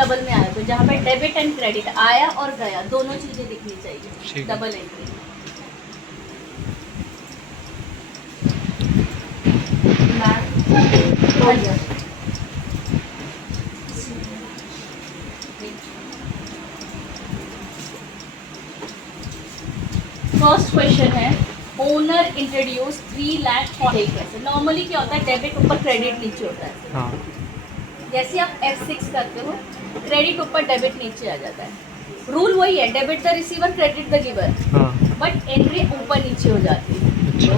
Double में आया, तो जहाँ पे डेबिट एंड क्रेडिट आया और गया दोनों चीजें दिखनी चाहिए, डबल एंट्री। फर्स्ट क्वेश्चन है, ओनर इंट्रोड्यूस 3 लाख पैसे। नॉर्मली क्या होता है, डेबिट ऊपर क्रेडिट नीचे होता है। हाँ। जैसे आप F6 करते हो, क्रेडिट ऊपर डेबिट नीचे आ जाता है। रूल वही है, debit the receiver credit the giver, but entry ऊपर नीचे हो जाती है। तो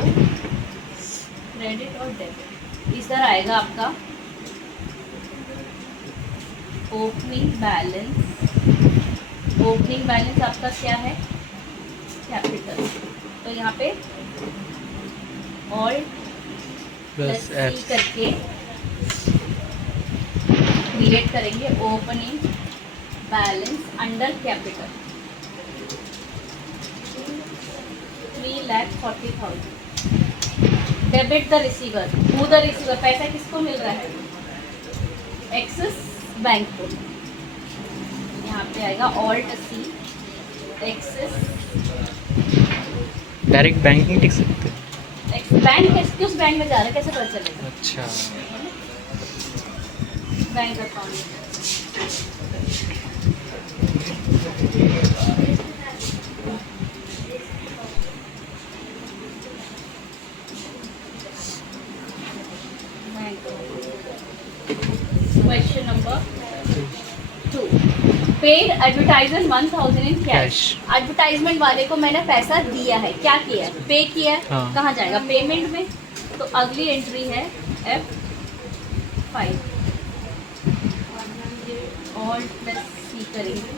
क्रेडिट और डेबिट इस तरह आएगा आपका ओपनिंग बैलेंस। ओपनिंग बैलेंस आपका क्या है, कैपिटल। तो यहाँ पे ऑल्ट प्लस सी करके क्रिएट करेंगे opening balance under capital 3,40,000। Debit the receiver, who the receiver, पैसा किसको मिल रहा है, एक्सिस बैंक को। यहाँ पे आएगा alt C, Axis Direct bank नहीं टिक सकते। बैंक किस बैंक में जा रहा है, कैसे पता चलेगा। अच्छा, bank account question number 2, paid advertiser 1,000 in cash. Advertisement वाले को मैंने पैसा दिया है, क्या किया है, पे किया है। हाँ। कहाँ जाएगा, पेमेंट में। तो अगली एंट्री है F5, ऑल्ट प्लस सी करेंगे,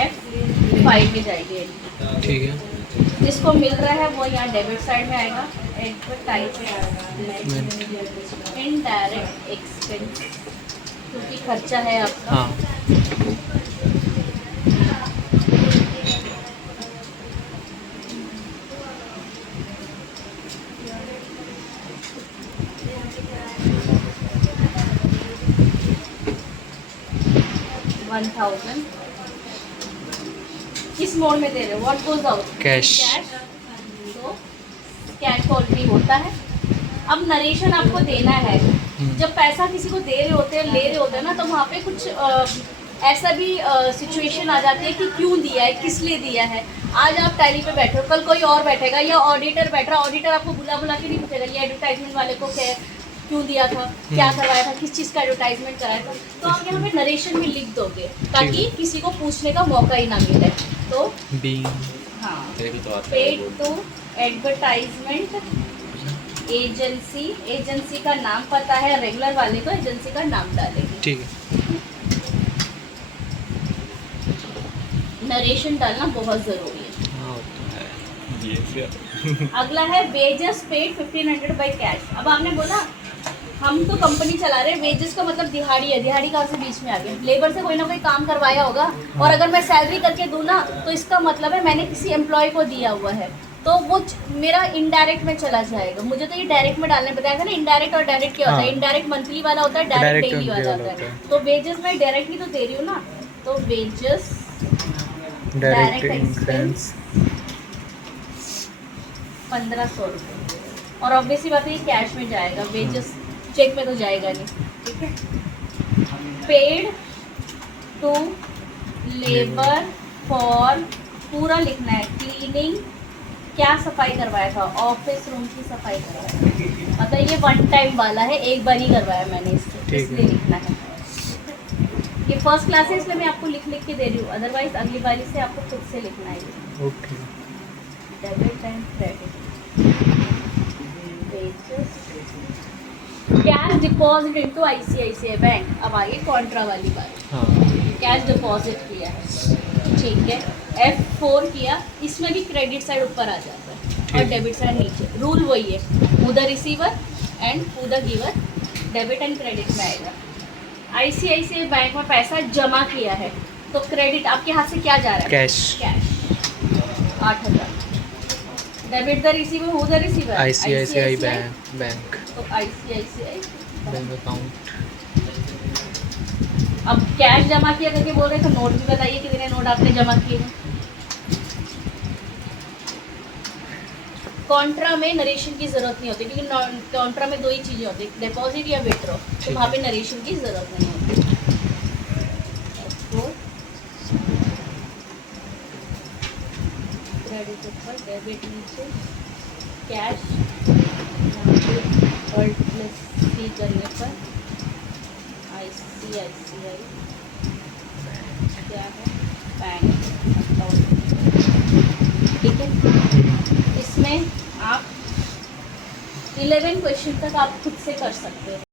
F5 में जाएगी एंट्री। ठीक है। जिसको मिल रहा है वो यहाँ डेबिट साइड में आएगा, एडवर्टाइजमेंट इनडायरेक्ट एक्सपेंस, क्योंकि खर्चा है आपका। हाँ। $1,000 किस मोड में दे रहे हो, व्हाट गोज आउट, कैश। तो कैश ऑलरेडी होता है। अब नरेशन आपको देना है। जब पैसा किसी को दे रहे होते हैं, ले रहे होते हैं ना, तो वहाँ पे कुछ ऐसा भी सिचुएशन आ जाती है कि क्यों दिया है, किस लिए दिया है। आज आप टैली पे बैठे हो, कल कोई और बैठेगा या ऑडिटर बैठ रहा, ऑडिटर आपको बुला बुला के नहीं पूछेगा ये एडवर्टाइजमेंट वाले को क्या क्यों दिया था, क्या करवाया था, किस चीज़ का एडवर्टाइजमेंट कराया था। तो आप यहाँ पे नरेशन में लिख दोगे ताकि किसी को पूछने का मौका ही ना मिले। तो हाँ, paid to advertisement agency, agency का नाम पता है, रेगुलर वाले को एजेंसी का नाम डालेंगे। ठीक है। नरेशन डालना बहुत जरूरी है। हाँ, अगला है वेजेस पेड 1,500 बाय कैश। अब आपने बोला हम तो कंपनी चला रहे हैं, वेजेस का मतलब दिहाड़ी है, दिहाड़ी कहाँ से बीच में आ गया, लेबर से कोई ना कोई काम करवाया होगा। और अगर मैं सैलरी करके दूँ ना, तो इसका मतलब है मैंने किसी एम्प्लॉय को दिया हुआ है, तो वो मेरा इनडायरेक्ट में चला जाएगा। मुझे तो ये डायरेक्ट में डालने बताया था ना, इनडायरेक्ट और डायरेक्ट क्या होता है। इनडायरेक्ट मंथली वाला होता है, डायरेक्ट डेली वाला होता है। तो वेजेस मैं डायरेक्टली तो दे रही हूँ ना, तो वेजेस डायरेक्ट एक्सपेंस 1,500 रुपये। और ऑब्वियसली बात है ये कैश में जाएगा, वेजेस चेक में तो जाएगा नहीं। ठीक है। पेड टू लेबर फॉर, पूरा लिखना है, क्लीनिंग, क्या सफाई करवाया था, ऑफिस रूम की सफाई करवाया, मतलब ये वन टाइम वाला है, एक बार ही करवाया मैंने इससे, इसलिए लिखना है। ये फर्स्ट क्लास है इसलिए मैं आपको लिख के दे रही हूँ, अदरवाइज अगली बारी से आपको खुद से लिखना है। Okay. Debit and credit, cash deposit into ICICI bank. अब आगे कॉन्ट्रा वाली बात। हाँ। कैश डिपॉजिट किया है, ठीक है, F4 किया, इसमें भी क्रेडिट साइड ऊपर आ जाता है और डेबिट साइड नीचे। रूल वही है, who the receiver and who the giver, debit and credit में आएगा। ICICI बैंक में पैसा जमा किया है, तो क्रेडिट आपके हाथ से क्या जा रहा है, cash. Cash 8,000। Debit the receiver, who the receiver, ICICI bank. तो ICICI बैंक अकाउंट अब कैश जमा किया करके बोल रहे हैं, तो नोट भी बताइए कितने नोट आपने जमा किए हैं। कॉन्ट्रा में नरेशन की जरूरत नहीं होती, क्योंकि कॉन्ट्रा में दो ही चीज़ें होती है, डिपॉजिट या विड्रॉ, तो वहाँ पे नरेशन की जरूरत नहीं होती। क्रेडिट ऊपर, डेबिट नीचे, कैश Alt + C करने पर ICICI क्या है, बैंक अकाउंट। ठीक है, इसमें आप 11 क्वेश्चन तक आप खुद से कर सकते हो।